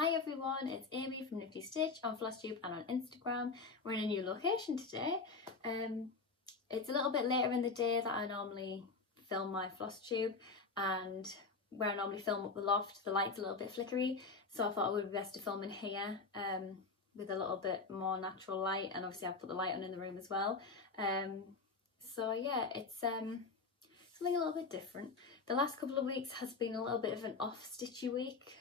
Hi everyone, it's Amy from Nifty Stitch on Flosstube and on Instagram. We're in a new location today. It's a little bit later in the day that I normally film my Flosstube, and where I normally film up the loft, the light's a little bit flickery, so I thought it would be best to film in here with a little bit more natural light, and obviously I've put the light on in the room as well. So yeah, it's something a little bit different. The last couple of weeks has been a little bit of an off-stitchy week.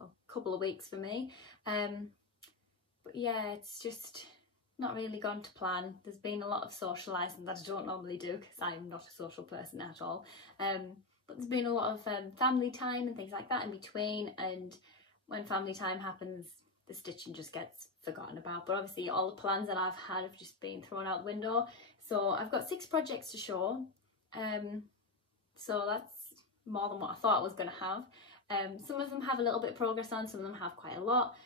A couple of weeks for me, but yeah, it's just not really gone to plan. There's been a lot of socialising that I don't normally do because I'm not a social person at all, but there's been a lot of family time and things like that in between, and when family time happens the stitching just gets forgotten about. But obviously all the plans that I've had have just been thrown out the window. So I've got 6 projects to show, so that's more than what I thought I was going to have. Some of them have a little bit of progress on, some of them have quite a lot,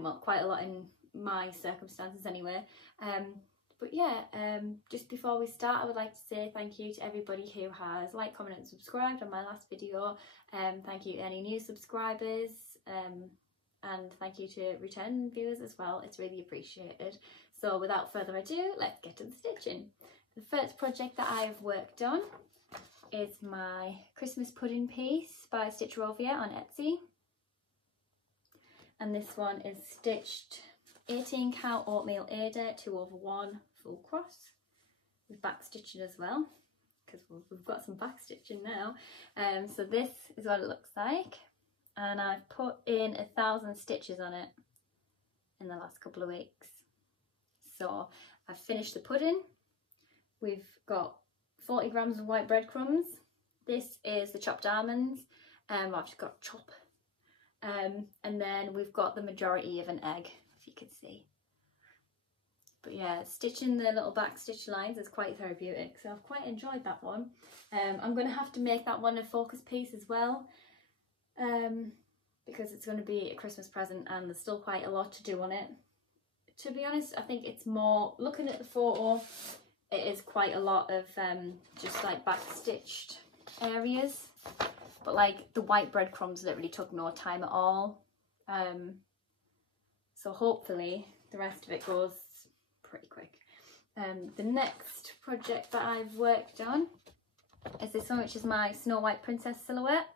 well, quite a lot in my circumstances anyway. But yeah, just before we start, I would like to say thank you to everybody who has liked, commented and subscribed on my last video. Thank you to any new subscribers, and thank you to return viewers as well. It's really appreciated. So without further ado, let's get to the stitching. The first project that I've worked on is my Christmas pudding piece by Stitch Rovia on Etsy, and this one is stitched 18 count oatmeal Ada 2/1 full cross with back stitching as well, because we've got some back stitching now. So this is what it looks like, and I've put in 1,000 stitches on it in the last couple of weeks. So I've finished the pudding. We've got 40 grams of white breadcrumbs. This is the chopped almonds. I've just got chop. And then we've got the majority of an egg, if you can see. But yeah, stitching the little back stitch lines is quite therapeutic, so I've quite enjoyed that one. I'm going to have to make that one a focus piece as well, because it's going to be a Christmas present and there's still quite a lot to do on it. To be honest, I think it's more, looking at the photo, it is quite a lot of just like back stitched areas, but like the white breadcrumbs literally took no time at all, so hopefully the rest of it goes pretty quick. The next project that I've worked on is this one, which is my Snow White Princess silhouette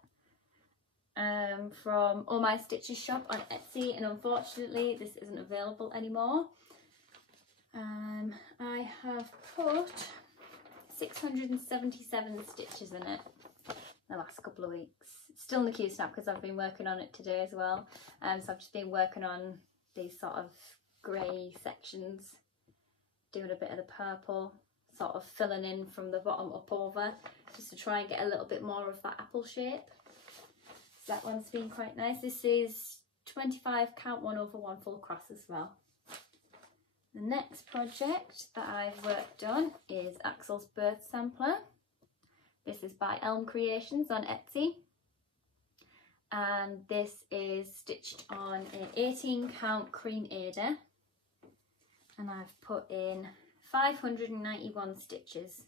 from All My Stitches shop on Etsy, and unfortunately this isn't available anymore. I have put 677 stitches in it the last couple of weeks. It's still in the Q-snap because I've been working on it today as well. So I've just been working on these sort of grey sections, doing a bit of the purple, sort of filling in from the bottom up over, just to try and get a little bit more of that apple shape. So that one's been quite nice. This is 25 count 1/1 full cross as well. The next project that I've worked on is Axel's Birth Sampler. This is by Elm Creations on Etsy, and this is stitched on an 18 count cream Ada, and I've put in 591 stitches.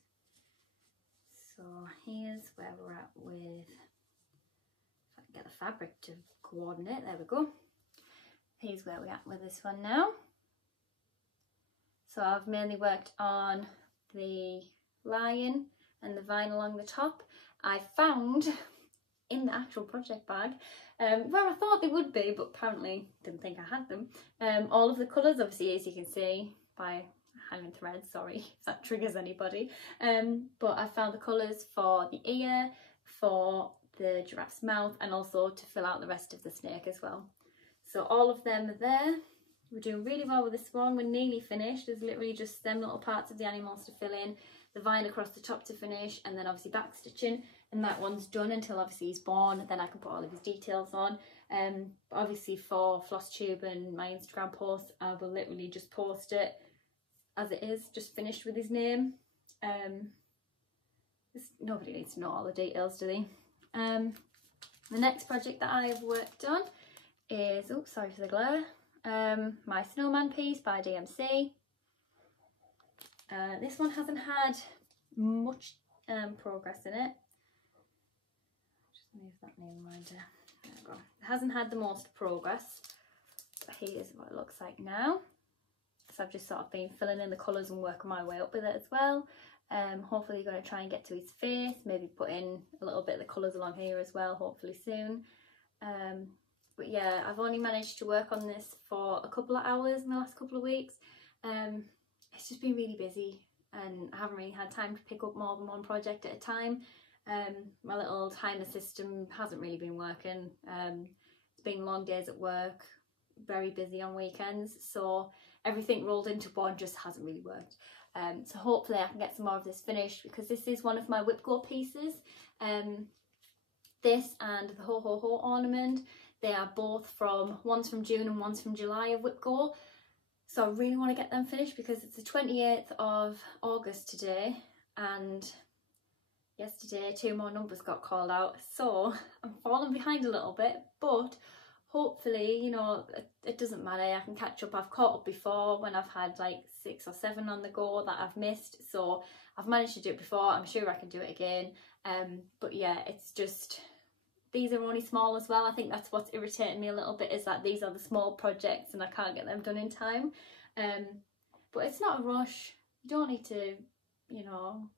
So here's where we're at with, if I can get the fabric to coordinate, there we go. Here's where we're at with this one now. So I've mainly worked on the lion and the vine along the top. I found in the actual project bag, where I thought they would be, but apparently didn't think I had them, all of the colours, obviously, as you can see by hanging thread, sorry if that triggers anybody, but I found the colours for the ear, for the giraffe's mouth, and also to fill out the rest of the snake as well. So all of them are there. We're doing really well with this one. We're nearly finished. There's literally just them little parts of the animals to fill in, the vine across the top to finish, and then obviously back stitching, and that one's done until obviously he's born. Then I can put all of his details on. But obviously for Flosstube and my Instagram post, I will literally just post it as it is, just finished with his name. Nobody needs to know all the details, do they? The next project that I've worked on is, oops, sorry for the glare, my snowman piece by DMC. This one hasn't had much progress in it. Just move that name reminder. There we go. It hasn't had the most progress, but here's what it looks like now. So I've just sort of been filling in the colours and working my way up with it as well. Hopefully going to try and get to his face, maybe put in a little bit of the colours along here as well, hopefully soon. But yeah, I've only managed to work on this for a couple of hours in the last couple of weeks. It's just been really busy and I haven't really had time to pick up more than one project at a time. My little timer system hasn't really been working. It's been long days at work, very busy on weekends, so everything rolled into one just hasn't really worked. So hopefully I can get some more of this finished, because this is one of my Whip Go pieces. This and the Ho Ho Ho ornament, they are both from, one's from June and one's from July of Whip Go. So I really want to get them finished because it's the 28th of August today, and yesterday 2 more numbers got called out, so I'm falling behind a little bit, but hopefully, you know, it doesn't matter, I can catch up. I've caught up before when I've had like 6 or 7 on the go that I've missed, so I've managed to do it before. I'm sure I can do it again. But yeah, it's just, these are only small as well. I think that's what's irritating me a little bit, is that these are the small projects and I can't get them done in time. But it's not a rush. You don't need to, you know,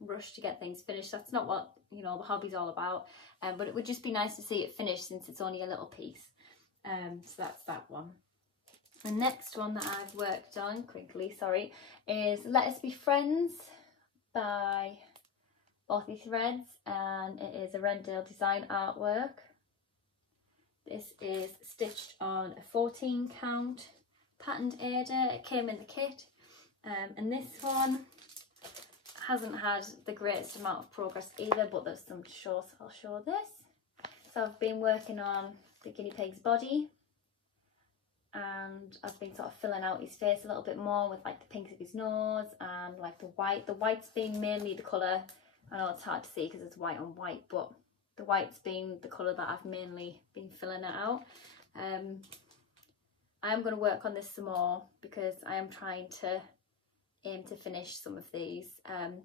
rush to get things finished. That's not what, you know, the hobby's all about. But it would just be nice to see it finished since it's only a little piece. So that's that one. The next one that I've worked on quickly, sorry, is Let Us Be Friends by Bothy Threads, and it is a Rendale design artwork. This is stitched on a 14 count patterned Ada. It came in the kit, and this one hasn't had the greatest amount of progress either, but there's some to show, so I'll show this. So I've been working on the guinea pig's body, and I've been sort of filling out his face a little bit more with like the pinks of his nose and like the white. The white's been mainly the colour, I know it's hard to see because it's white on white, but the white's been the colour that I've mainly been filling it out. I am going to work on this some more because I am trying to aim to finish some of these.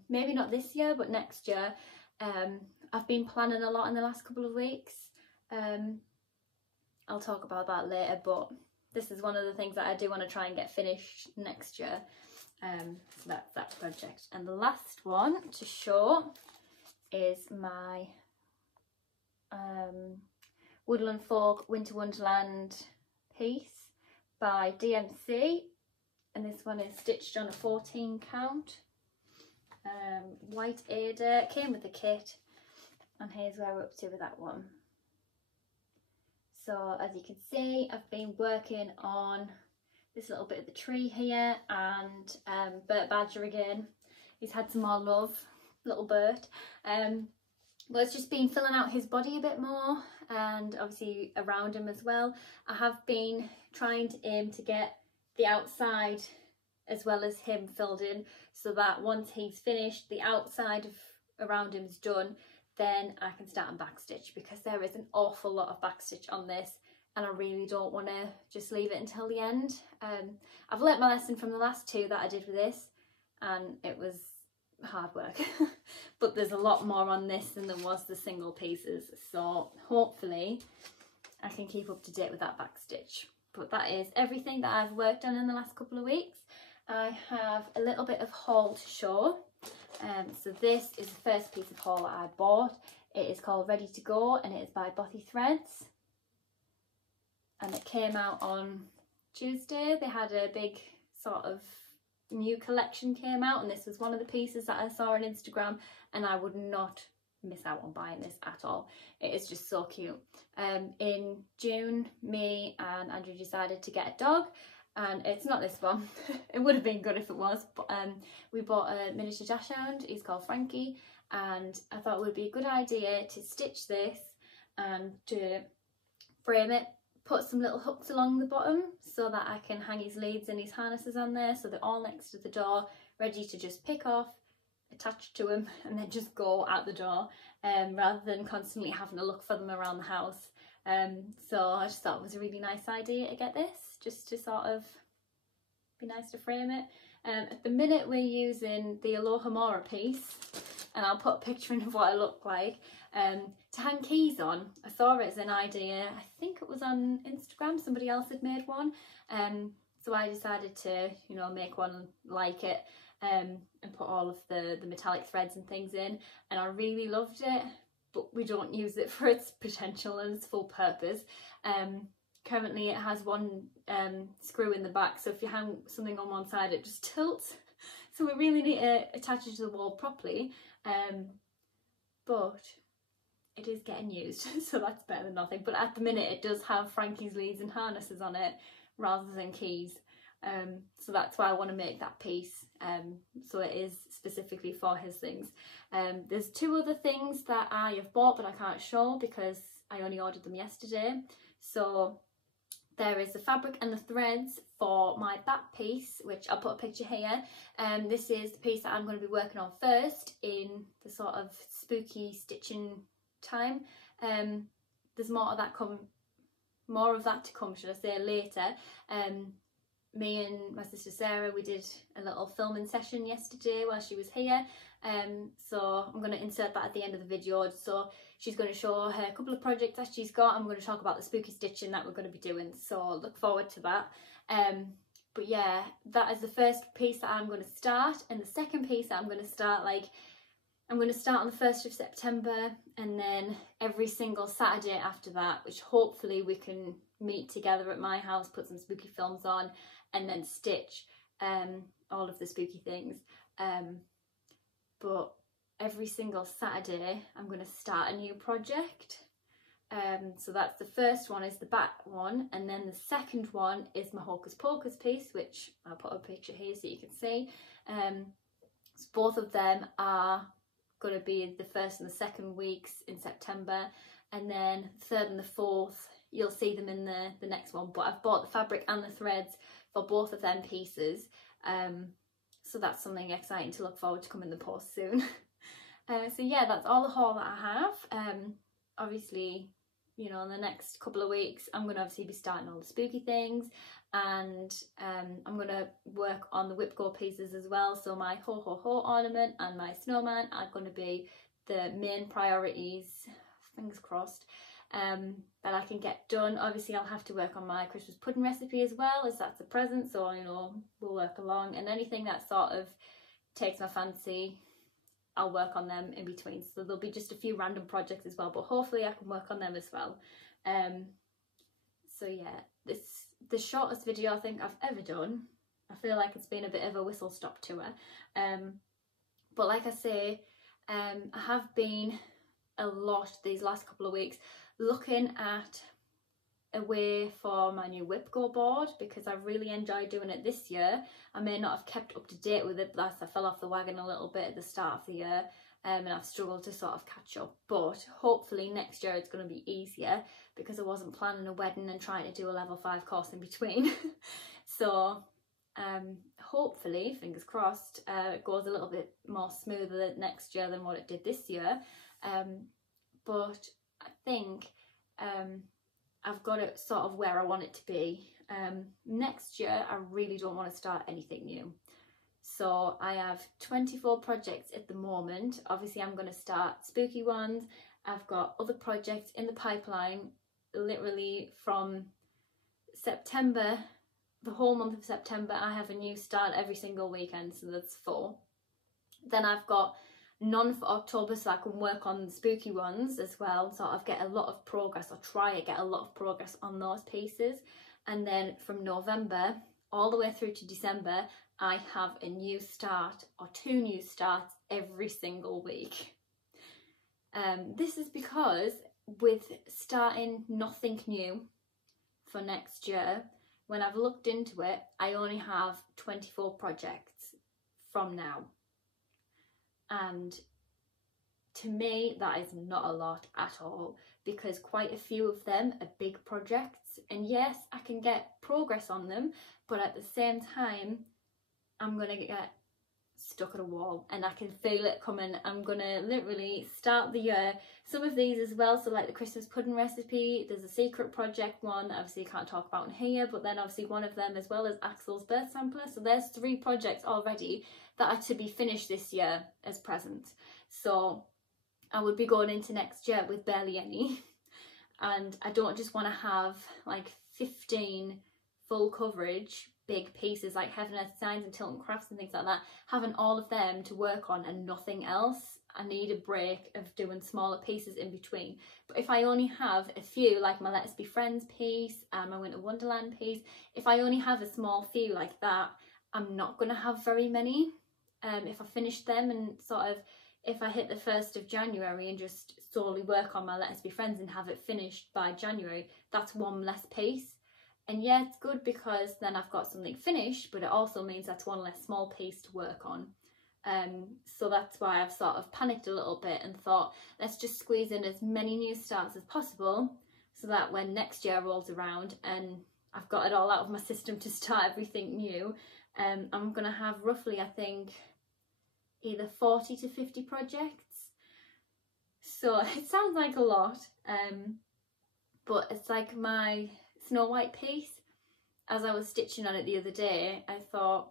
Maybe not this year, but next year. I've been planning a lot in the last couple of weeks. I'll talk about that later, but this is one of the things that I do want to try and get finished next year. So that's that project. And the last one to show is my Woodland Folk Winter Wonderland piece by DMC, and this one is stitched on a 14 count white Ada. It came with the kit, and here's where we're up to with that one. So as you can see, I've been working on this little bit of the tree here, and Bert Badger again. He's had some more love, little Bert. But it's just been filling out his body a bit more, and obviously around him as well. I have been trying to aim to get the outside as well as him filled in, so that once he's finished, the outside of around him is done, then I can start and backstitch, because there is an awful lot of backstitch on this and I really don't want to just leave it until the end. I've learnt my lesson from the last 2 that I did with this, and it was hard work. But there's a lot more on this than there was the single pieces, so hopefully I can keep up to date with that backstitch. But that is everything that I've worked on in the last couple of weeks. I have a little bit of haul to show. So this is the first piece of haul that I bought. It is called Ready to Go, and it is by Bothy Threads, and it came out on Tuesday. They had a big sort of new collection came out, and this was one of the pieces that I saw on Instagram, and I would not miss out on buying this at all. It is just so cute. In June, me and Andrew decided to get a dog, and it's not this one. It would have been good if it was, but we bought a miniature dachshund. He's called Frankie, and I thought it would be a good idea to stitch this and to frame it, put some little hooks along the bottom so that I can hang his leads and his harnesses on there, so they're all next to the door, ready to just pick off, attach to him, and then just go out the door, rather than constantly having to look for them around the house. So I just thought it was a really nice idea to get this, just to sort of be nice to frame it. At the minute we're using the Aloha Mora piece, and I'll put a picture in of what I look like, to hang keys on. I saw it as an idea, I think it was on Instagram, somebody else had made one, so I decided to, you know, make one like it, and put all of the metallic threads and things in, and I really loved it, but we don't use it for its potential and its full purpose. Currently it has one screw in the back, so if you hang something on one side it just tilts, so we really need to attach it to the wall properly, but it is getting used, so that's better than nothing. But at the minute it does have Frankie's leads and harnesses on it rather than keys, so that's why I want to make that piece, so it is specifically for his things. There's two other things that I have bought but I can't show because I only ordered them yesterday. So there is the fabric and the threads for my back piece, which I'll put a picture here. This is the piece that I'm going to be working on first in the sort of spooky stitching time. There's more of that to come, should I say, later. Me and my sister Sarah, we did a little filming session yesterday while she was here, so I'm going to insert that at the end of the video. So she's going to show her a couple of projects that she's got. I'm going to talk about the spooky stitching that we're going to be doing, so look forward to that. But yeah, that is the first piece that I'm going to start, and the second piece that I'm going to start, I'm going to start on the 1st of September, and then every single Saturday after that, which hopefully we can meet together at my house, put some spooky films on, and then stitch all of the spooky things. But every single Saturday I'm going to start a new project. So that's the first one, is the back one, and then the second one is my Hocus Pocus piece, which I'll put a picture here so you can see. So both of them are going to be the first and the second weeks in September, and then the third and the fourth you'll see them in the next one. But I've bought the fabric and the threads for both of them pieces, so that's something exciting to look forward to come in the post soon. So yeah, that's all the haul that I have. Obviously, you know, in the next couple of weeks I'm going to obviously be starting all the spooky things, and I'm going to work on the whip go pieces as well. So my ho ho ho ornament and my snowman are going to be the main priorities, fingers crossed, that I can get done. Obviously I'll have to work on my Christmas pudding recipe as well, as that's a present, so you know, we'll work along, and anything that sort of takes my fancy I'll work on them in between. So there'll be just a few random projects as well, but hopefully I can work on them as well. So yeah, this the shortest video I think I've ever done. I feel like it's been a bit of a whistle stop tour, but like I say, I have been a lot these last couple of weeks looking at a way for my new whip go board, because I really enjoyed doing it this year. I may not have kept up to date with it, but I fell off the wagon a little bit at the start of the year, and I've struggled to sort of catch up. But hopefully next year it's going to be easier, because I wasn't planning a wedding and trying to do a level 5 course in between. So hopefully, fingers crossed, it goes a little bit more smoother next year than what it did this year. But I think I've got it sort of where I want it to be. Next year I really don't want to start anything new. So I have 24 projects at the moment. Obviously I'm going to start spooky ones. I've got other projects in the pipeline, literally from September, the whole month of September I have a new start every single weekend, so that's 4. Then I've got none for October, so I can work on the spooky ones as well, so I'll get a lot of progress, or try to get a lot of progress on those pieces. And then from November all the way through to December I have a new start, or 2 new starts every single week. This is because with starting nothing new for next year, when I've looked into it, I only have 24 projects from now. And to me that is not a lot at all, because quite a few of them are big projects, and yes, I can get progress on them, but at the same time I'm going to get stuck at a wall, and I can feel it coming. I'm gonna literally start the year, some of these as well, so like the Christmas pudding recipe, there's a secret project one that obviously I can't talk about in here, but then obviously one of them as well as Axel's birth sampler. So there's 3 projects already that are to be finished this year as presents. So I would be going into next year with barely any. And I don't just want to have like 15 full coverage big pieces like Heaven Earth Designs and Tilton Crafts and things like that, having all of them to work on and nothing else. I need a break of doing smaller pieces in between. But if I only have a few, like my Let Us Be Friends piece and my Winter Wonderland piece, if I only have a small few like that, I'm not going to have very many. If I finish them and sort of, if I hit the 1st of January and just solely work on my Let Us Be Friends and have it finished by January, that's 1 less piece. And yeah, it's good because then I've got something finished, but it also means that's 1 less small piece to work on. So that's why I've sort of panicked a little bit and thought, let's just squeeze in as many new starts as possible so that when next year rolls around and I've got it all out of my system to start everything new, I'm going to have roughly, I think, either 40 to 50 projects. So it sounds like a lot, but it's like my Snow White piece. As I was stitching on it the other day, I thought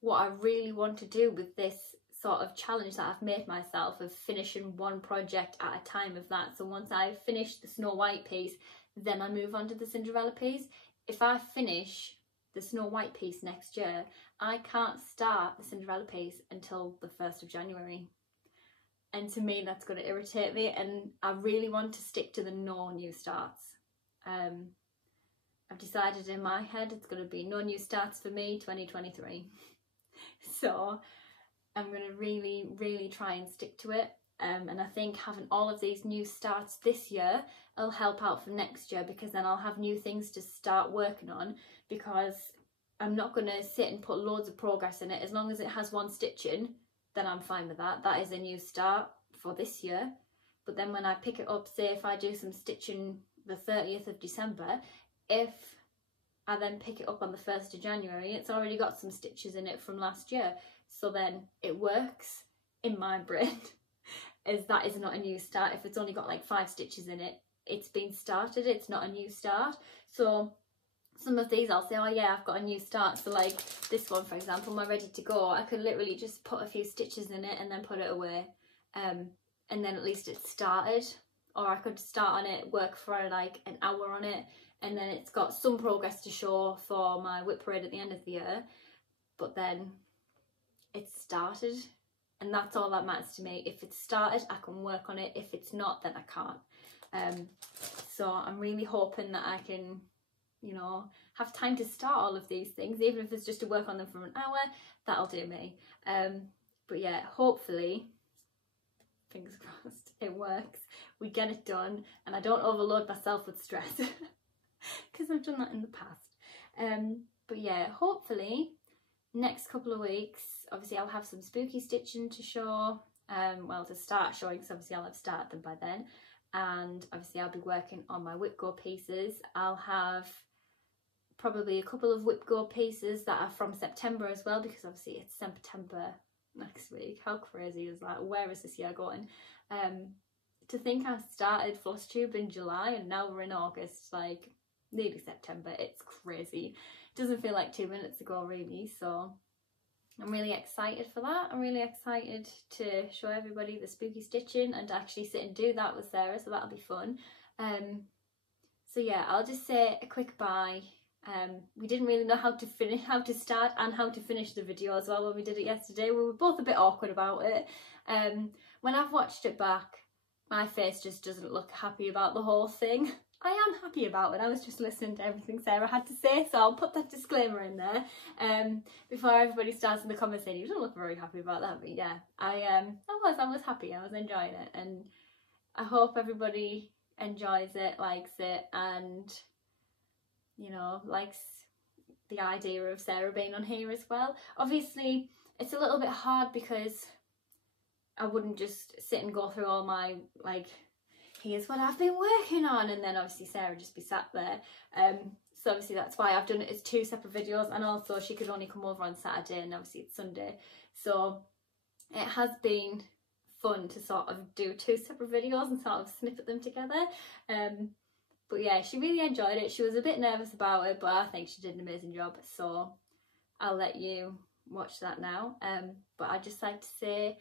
what I really want to do with this sort of challenge that I've made myself of finishing 1 project at a time of that. So once I finish the Snow White piece, then I move on to the Cinderella piece. If I finish the Snow White piece next year, I can't start the Cinderella piece until the 1st of January. And to me, that's going to irritate me, and I really want to stick to the no new starts. I've decided in my head it's going to be no new starts for me 2023. So I'm going to really try and stick to it. And I think having all of these new starts this year will help out for next year, because then I'll have new things to start working on, because I'm not going to sit and put loads of progress in it. As long as it has 1 stitch in, then I'm fine with that. That is a new start for this year. But then when I pick it up, say if I do some stitching the 30th of December, if I then pick it up on the 1st of January, it's already got some stitches in it from last year. So then it works in my brain as that is not a new start. If it's only got like 5 stitches in it, it's been started, it's not a new start. So some of these I'll say, oh yeah, I've got a new start. So like this one, for example, my Ready to Go, I could literally just put a few stitches in it and then put it away. And then at least it's started. Or I could start on it, work for like an hour on it, and then it's got some progress to show for my whip parade at the end of the year. But then it's started, and that's all that matters to me. If it's started, I can work on it. If it's not, then I can't. So I'm really hoping that I can, you know, have time to start all of these things, even if it's just to work on them for an hour. That'll do me. But yeah, hopefully, fingers crossed, it works. We get it done, and I don't overload myself with stress, because I've done that in the past. But yeah, hopefully next couple of weeks, obviously I'll have some spooky stitching to show, well, to start showing, because obviously I'll have started them by then, and obviously I'll be working on my Whip Go pieces. I'll have probably a couple of Whip Go pieces that are from September as well, because obviously it's September next week. How crazy is that? Where is this year going? To think I started Flosstube in July and now we're in August, like nearly September. It's crazy. It doesn't feel like 2 minutes ago really, so I'm really excited for that. I'm really excited to show everybody the spooky stitching and to actually sit and do that with Sarah, so that'll be fun. So yeah, I'll just say a quick bye. We didn't really know how to start and how to finish the video as well when we did it yesterday. We were both a bit awkward about it. When I've watched it back, my face just doesn't look happy about the whole thing. I am happy about it. I was just listening to everything Sarah had to say, so I'll put that disclaimer in there before everybody starts in the comments saying you don't look very happy about that. But yeah, I was happy. I was enjoying it, and I hope everybody enjoys it, likes it, and you know, likes the idea of Sarah being on here as well. Obviously, it's a little bit hard because I wouldn't just sit and go through all my, like, here's what I've been working on, and then obviously Sarah just be sat there. So obviously that's why I've done it as 2 separate videos, and also she could only come over on Saturday and obviously it's Sunday. So it has been fun to sort of do 2 separate videos and sort of snippet them together. But yeah, she really enjoyed it. She was a bit nervous about it, but I think she did an amazing job. So I'll let you watch that now. But I'd just like to say,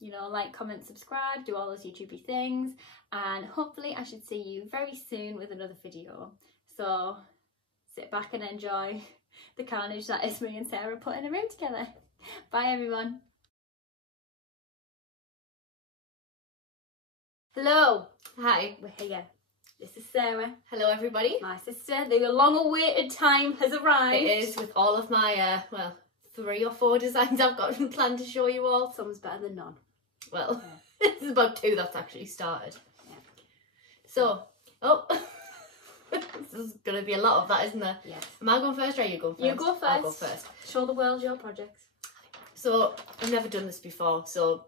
you know, like, comment, subscribe, do all those YouTubey things, and hopefully I should see you very soon with another video. So sit back and enjoy the carnage that is me and Sarah put in a room together. Bye everyone. Hello. Hi, we're here. This is Sarah. Hello everybody. My sister. The long-awaited time has arrived. It is, with all of my, well, 3 or 4 designs I've got planned to show you all. Some's better than none. Well, this is about 2 that's actually started. Yeah. So, this is going to be a lot of that, isn't there? Yes. Am I going first or are you going first? You go first. I'll go first. Show the world your projects. So, I've never done this before, so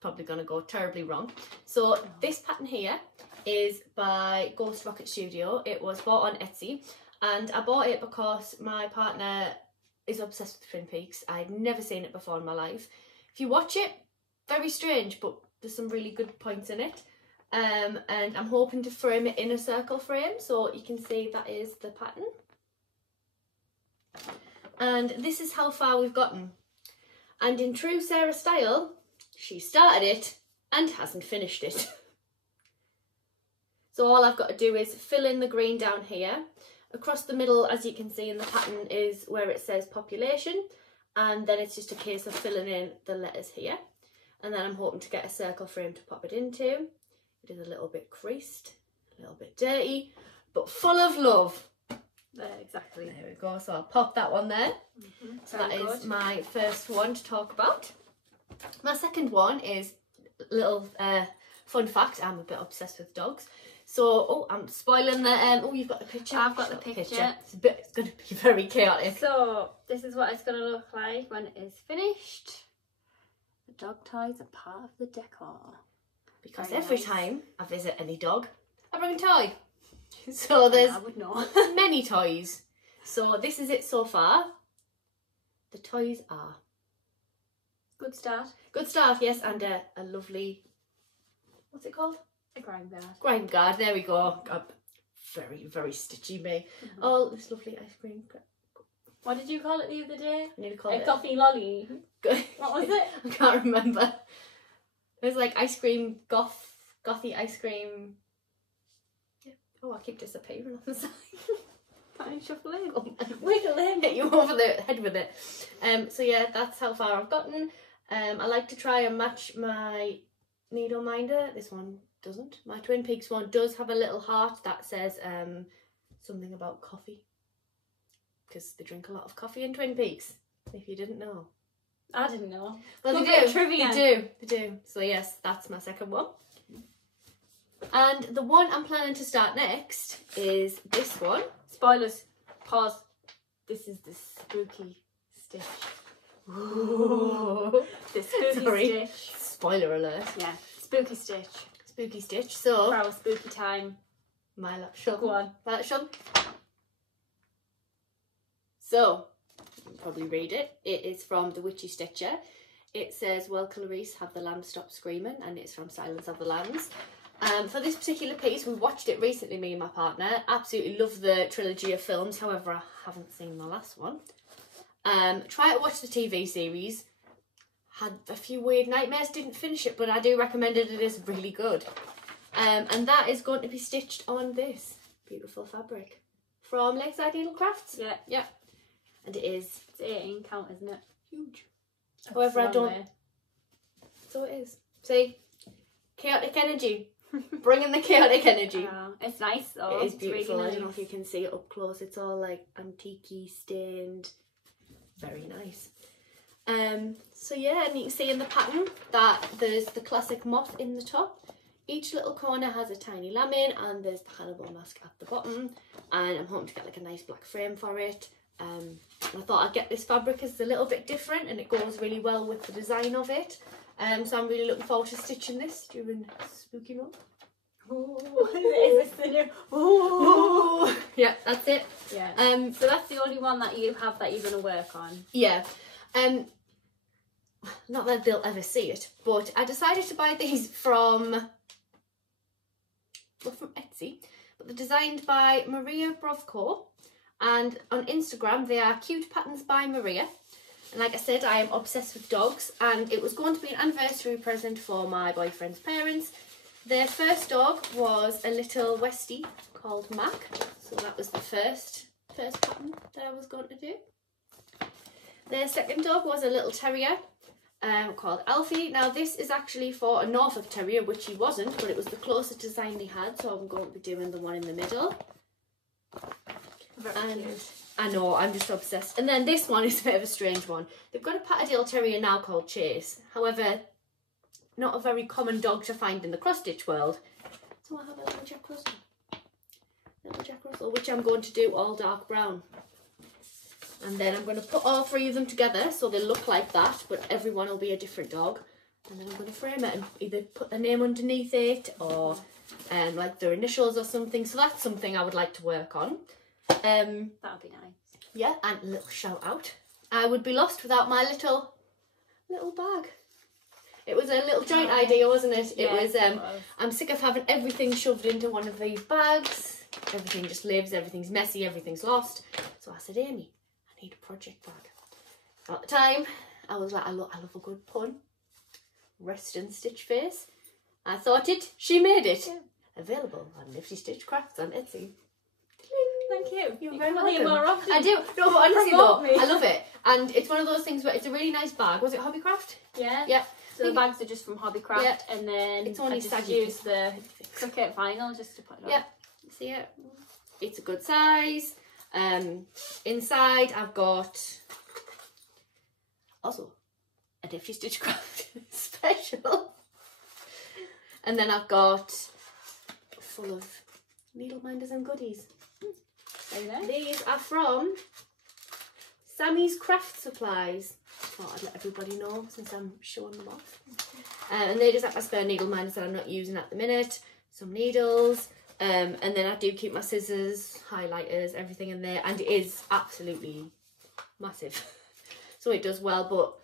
probably going to go terribly wrong. So, this pattern here is by Ghost Rocket Studio. It was bought on Etsy, and I bought it because my partner is obsessed with Twin Peaks. I'd never seen it before in my life. If you watch it, very strange, but there's some really good points in it. And I'm hoping to frame it in a circle frame, so you can see that is the pattern. And this is how far we've gotten. And in true Sarah style, she started it and hasn't finished it. So all I've got to do is fill in the green down here. Across the middle, as you can see in the pattern, is where it says population. And then it's just a case of filling in the letters here. And then I'm hoping to get a circle frame to pop it into. It is a little bit creased, a little bit dirty, but full of love. There, exactly. There we go. So I'll pop that one there. So that is my first one to talk about. My second one is a little fun fact. I'm a bit obsessed with dogs. So, I'm spoiling the, you've got the picture. I've got the picture. It's going to be very chaotic. So, this is what it's going to look like when it is finished. The dog toys are part of the decor. Because very every nice. time I visit any dog, I bring a toy. So there's I would know. many toys. So this is it so far. The toys are... Good start. Good start, yes, and a lovely... What's it called? A grime guard. Grime guard, there we go. Very, very stitchy me. Oh, this lovely ice cream. What did you call it the other day? I need to call A it... coffee lolly. What was it? I can't remember. It was like ice cream, gothy ice cream. Yeah. Oh, I keep disappearing on the side. Fine, shuffle in. Oh, Wiggle in. Hit you over the head with it. So yeah, that's how far I've gotten. I like to try and match my needle minder. This one doesn't. My Twin Peaks one does have a little heart that says something about coffee, because they drink a lot of coffee in Twin Peaks, if you didn't know. I didn't know. Well, Good they bit do. of trivia. They do. So yes, that's my second one. And the one I'm planning to start next is this one. Spoilers. Pause. This is the spooky stitch. Ooh. The spooky stitch. Spoiler alert. Yeah. Spooky stitch. Spooky stitch. So For our spooky time. my lap shut. Go on. My lap shut. So you can probably read it. It is from The Witchy Stitcher. It says, "Well, Clarice, have the lambs stop screaming," and it's from Silence of the Lambs. For this particular piece, we watched it recently, me and my partner. Absolutely love the trilogy of films, however I haven't seen the last one. Try to watch the TV series. Had a few weird nightmares, didn't finish it, but I do recommend it. It is really good. And that is going to be stitched on this beautiful fabric from Lakeside Needlecrafts. Yeah. Yeah. And it is... It's 18 count, isn't it? huge. However, I don't... Way. So it is. See? Chaotic energy. Bringing the chaotic energy. It's nice though. It is beautiful. Really nice. I don't know if you can see it up close. It's all like antique-y, stained. Very nice. So yeah, and you can see in the pattern that there's the classic moth in the top. Each little corner has a tiny lamb in, and there's the Hannibal mask at the bottom. And I'm hoping to get like a nice black frame for it. And I thought I'd get this fabric as a little bit different, and it goes really well with the design of it. So I'm really looking forward to stitching this during spooky month. Ooh, is this the new? Ooh. Yeah, that's it. Yeah. So that's the only one that you have that you're going to work on. Yeah. not that they'll ever see it, but I decided to buy these from Etsy, but they're designed by Maria Brovko, and on Instagram they are Cute Patterns by Maria. And like I said, I am obsessed with dogs, and it was going to be an anniversary present for my boyfriend's parents. Their first dog was a little Westie called Mac, so that was the first pattern that I was going to do. Their second dog was a little terrier called Alfie. Now this is actually for a Norfolk Terrier, which he wasn't, but it was the closest design they had, so I'm going to be doing the one in the middle. Very cute. I know, I'm just obsessed. And then this one is a bit of a strange one. They've got a Patterdale Terrier now called Chase. However, not a very common dog to find in the cross-stitch world. So I have a little Jack Russell. Which I'm going to do all dark brown. And then I'm going to put all three of them together so they look like that, but everyone will be a different dog. And then I'm going to frame it and either put their name underneath it or like their initials or something. So that's something I would like to work on. That would be nice. Yeah, and a little shout out. I would be lost without my little bag. It was a little joint idea, wasn't it? Yeah, it was. I'm sick of having everything shoved into one of these bags. Everything just lives, everything's messy, everything's lost. So I said, Amy, I need a project bag. At the time, I was like, I love a good pun. Rest and Stitch Face. I thought it, she made it. Yeah. Available on Nifty Stitch Crafts on Etsy. Thank you. You're very welcome. More often. I do. No, but honestly though, me. I love it. And it's one of those things where it's a really nice bag. Was it Hobbycraft? Yeah. Yeah. So the bags are just from Hobbycraft, yeah. and then it's only I just saggy. use the cricket vinyl just to put it on. Yeah. See it? It's a good size. Inside I've got also a Nifty Stitch Craft special. And then I've got full of needle minders and goodies. These are from Sammy's Craft Supplies. Thought I'd let everybody know since I'm showing them off. And they just have my spare needle minders that I'm not using at the minute. Some needles. And then I do keep my scissors, highlighters, everything in there. And it is absolutely massive. So it does well, but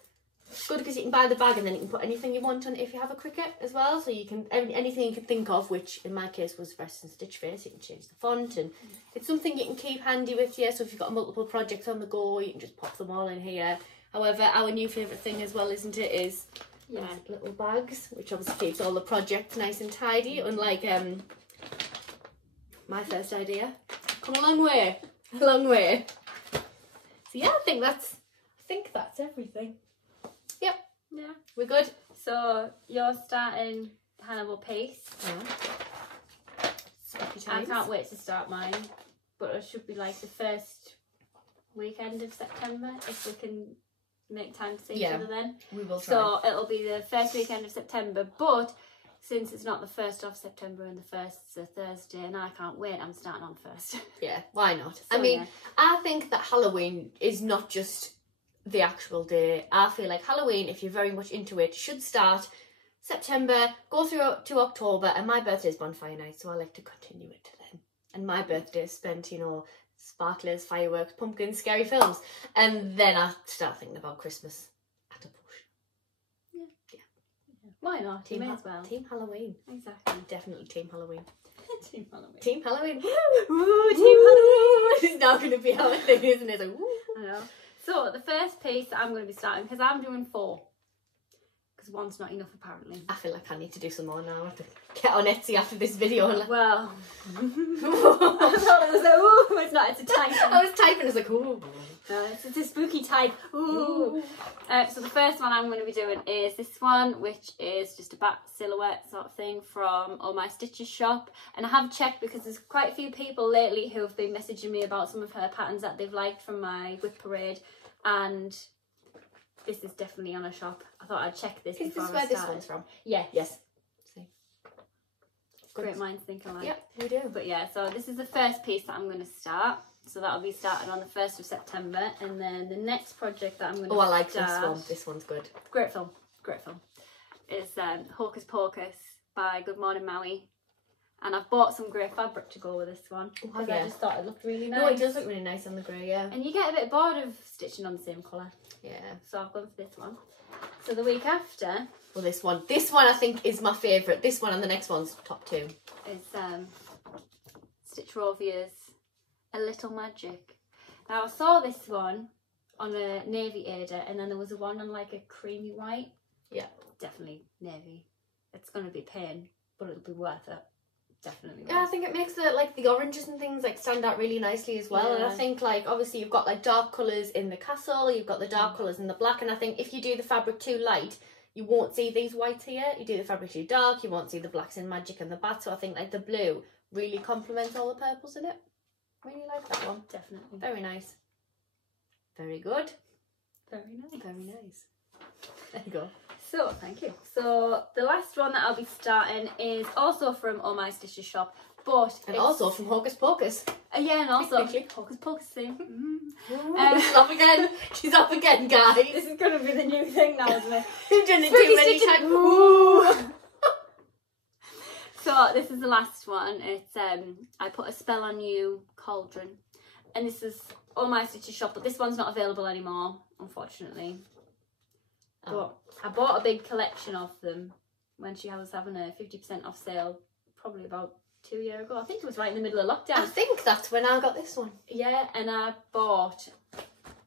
good because you can buy the bag and then you can put anything you want on it if you have a Cricut as well. So you can, anything you can think of, which in my case was Rest and Stitch Face, you can change the font, and it's something you can keep handy with you. So if you've got multiple projects on the go, you can just pop them all in here. However, our new favourite thing as well, isn't it, is little bags, which obviously keeps all the projects nice and tidy, unlike my first idea. Come a long way. A long way. So yeah, I think that's everything. Yep. Yeah. We're good. So you're starting Hannibal Pace. Yeah. I can't wait to start mine, but it should be like the first weekend of September if we can make time to see each other then. We will try. So it'll be the first weekend of September, but since it's not the 1st of September and the 1st's a Thursday and I can't wait, I'm starting on 1st. Yeah, why not? So, I mean, I think that Halloween is not just the actual day. I feel like Halloween, if you're very much into it, should start September, go through to October, and my birthday is bonfire night, so I like to continue it to then. And my birthday is spent, you know, sparklers, fireworks, pumpkins, scary films, and then I start thinking about Christmas at a push. Yeah. Why not? Team May as well. Team Halloween. Exactly. Definitely Team Halloween. Team Halloween. Team Halloween. Woo, Team Halloween. It's now going to be our thing, isn't it? Like, woo. I know. So the first piece that I'm going to be starting, because I'm doing 4, because one's not enough apparently. I feel like I need to do some more now. I have to get on Etsy after this video. And Well, I thought it was like, ooh, it's not, it's a type. I was typing, I was like, ooh. It's a spooky type. Ooh. So the first one I'm going to be doing is this one, which is just a bat silhouette sort of thing from All My Stitches shop. And I have checked because there's quite a few people lately who have been messaging me about some of her patterns that they've liked from my Whip Parade. And this is definitely on a shop. I thought I'd check this before I started. Is this where this one's from? Yeah. Yes. See. Great minds think alike. Yep, we do. But yeah, so this is the first piece that I'm going to start. So that'll be started on the 1st of September. And then the next project that I'm going to start... Oh, I like this one. This one's good. Great film. Great film. It's Hocus Pocus by Good Morning Maui. And I've bought some grey fabric to go with this one because I just thought it looked really nice. No, it does look really nice on the grey, yeah. And you get a bit bored of stitching on the same colour. Yeah. So I've gone for this one. So the week after... Well, this one I think is my favourite. This one and the next one's top 2. Is Stitch Rovia's A Little Magic. Now I saw this one on a navy Ada, and then there was one on like a creamy white. Yeah. Definitely navy. It's going to be pain, but it'll be worth it. Definitely. Yeah, I think it makes the oranges and things like stand out really nicely as well. Yeah. And I think like obviously you've got like dark colours in the castle, you've got the dark colours in the black, and I think if you do the fabric too light, you won't see these whites here. You do the fabric too dark, you won't see the blacks in magic and the bat. So I think like the blue really complements all the purples in it. Really like that one. Definitely. Very nice. Very good. Very nice. Very nice. There you go. So, thank you. So, the last one that I'll be starting is also from Oh My Stitches shop, but and also from Hocus Pocus. Yeah, and also Hocus Pocus thing. She's off again. She's off again, guys. This is going to be the new thing now, isn't it? We've done it too many times. Ooh. So, this is the last one. It's I Put a Spell on You cauldron, and this is Oh My Stitches shop, but this one's not available anymore, unfortunately. But I bought a big collection of them when she was having a 50% off sale, probably about 2 years ago. I think it was right in the middle of lockdown. I think that's when I got this one. Yeah, and I bought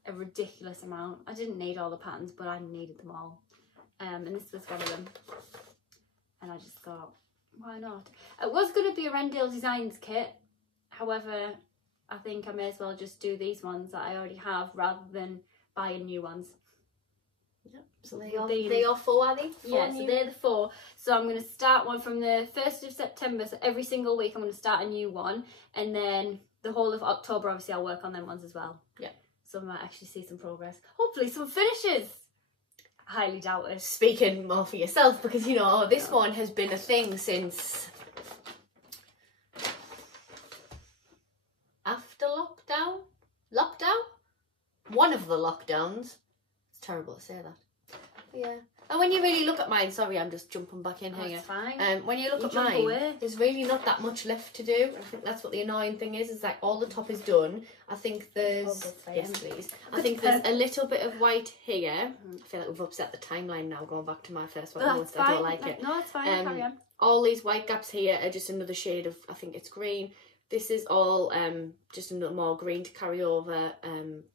a ridiculous amount. I didn't need all the patterns, but I needed them all. And this was one of them. And I just thought, why not? It was going to be a Rendale Designs kit. However, I think I may as well just do these ones that I already have rather than buying new ones. Yep. So they are 4, are they? 4 yeah, so they're the 4. So I'm going to start one from the 1st of September. So every single week I'm going to start a new one. And then the whole of October, obviously, I'll work on them ones as well. Yeah. So I might actually see some progress. Hopefully some finishes. Highly doubt it. Speaking more for yourself, because, you know, this one has been a thing since... after lockdown? Lockdown? One of the lockdowns. Terrible to say that. But yeah. And when you really look at mine, sorry, I'm just jumping back in here. That's fine. When you look at mine, there's really not that much left to do. I think that's what the annoying thing is like all the top is done. I think there's yes, please. I think there's a little bit of white here. I feel like we've upset the timeline now. Going back to my first one, I don't like it. No, it's fine. Carry on. All these white gaps here are just another shade of, I think it's green. This is all just another more green to carry over.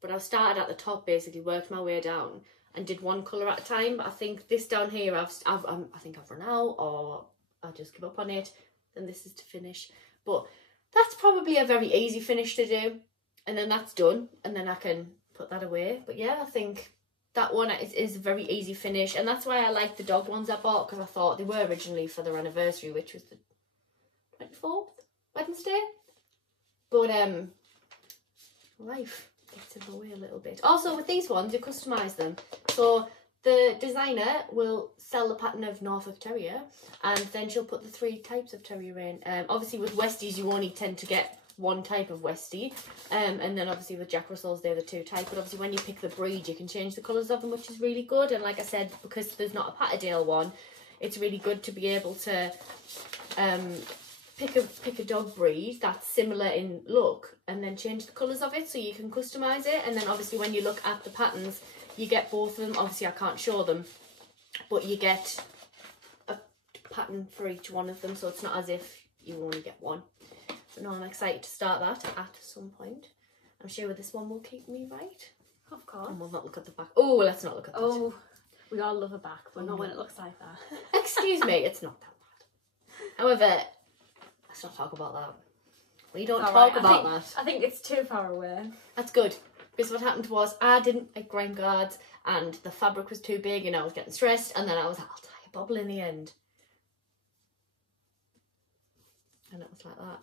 But I started at the top, basically worked my way down and did one colour at a time. But I think this down here, I think I've run out, or I'll just give up on it. Then this is to finish. But that's probably a very easy finish to do. And then that's done. And then I can put that away. But yeah, I think that one is a very easy finish. And that's why I like the dog ones I bought, because I thought they were originally for their anniversary, which was the 24th, Wednesday. But life gets in the way a little bit. Also, with these ones, you customise them. So the designer will sell the pattern of Norfolk Terrier, and then she'll put the 3 types of terrier in. Obviously, with Westies, you only tend to get one type of Westie, and then obviously with Jack Russells, they're the 2 types. But obviously, when you pick the breed, you can change the colours of them, which is really good. And like I said, because there's not a Patterdale one, it's really good to be able to pick a dog breed that's similar in look and then change the colours of it, so you can customise it. And then obviously when you look at the patterns, you get both of them. Obviously I can't show them, but you get a pattern for each one of them, so it's not as if you only get one. So no, I'm excited to start that at some point. I'm sure this one will keep me right. Of course. And we'll not look at the back. Oh, let's not look at that. Oh, we all love a back, but not when it looks like that. Excuse me, it's not that bad. However, let's not talk about that. We don't talk about that. I think it's too far away. That's good. Because what happened was I didn't like grime guards and the fabric was too big and I was getting stressed, and then I was like, I'll tie a bobble in the end. And it was like that.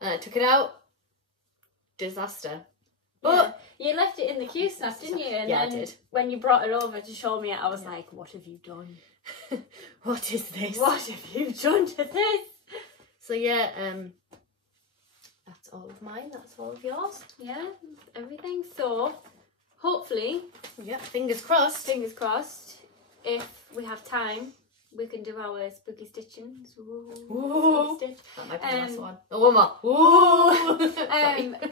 And I took it out. Disaster. But yeah. You left it in the Q snap, didn't you? And yeah, then I did. When you brought it over to show me it, I was like, what have you done? What is this? What have you done to this? So yeah, that's all of mine, that's all of yours. Yeah, everything. So hopefully, yeah, fingers crossed. Fingers crossed, if we have time, we can do our spooky stitching. Ooh. Spooky stitch. That might be the last one. Oh, one more. Ooh.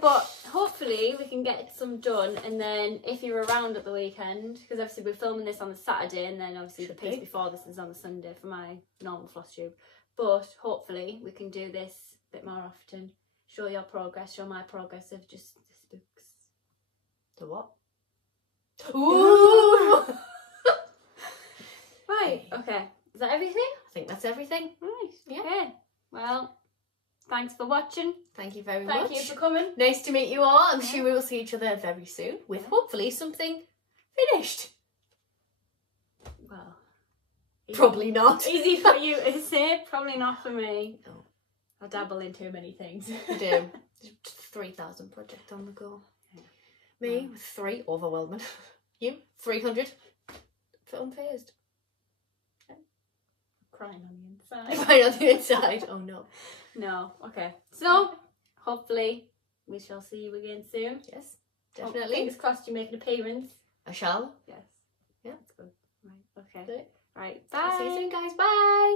But hopefully we can get some done, and then if you're around at the weekend, because obviously we're filming this on the Saturday, and then obviously the piece before this is on the Sunday for my normal Flosstube. But hopefully we can do this a bit more often. Show your progress, show my progress of just the spooks. The what? Ooh. Right, okay. Is that everything? I think that's everything. Right, Yeah. okay. Well, thanks for watching. Thank you very much. Thank you for coming. Nice to meet you all. I'm sure we will see each other very soon with hopefully something finished. Well, Probably not. easy for you to say, probably not for me. No. I dabble in too many things. You do. 3,000 projects on the go. Yeah. Me with 3, overwhelming. You 300. Unfazed. Crying on the inside. Right on the inside. Oh no. No, okay. So, hopefully, we shall see you again soon. Yes, Oh, definitely. fingers crossed you make an appearance. I shall. Yes. Yeah. That's good. Right, okay. Good. Right, bye. See you soon, guys. Bye.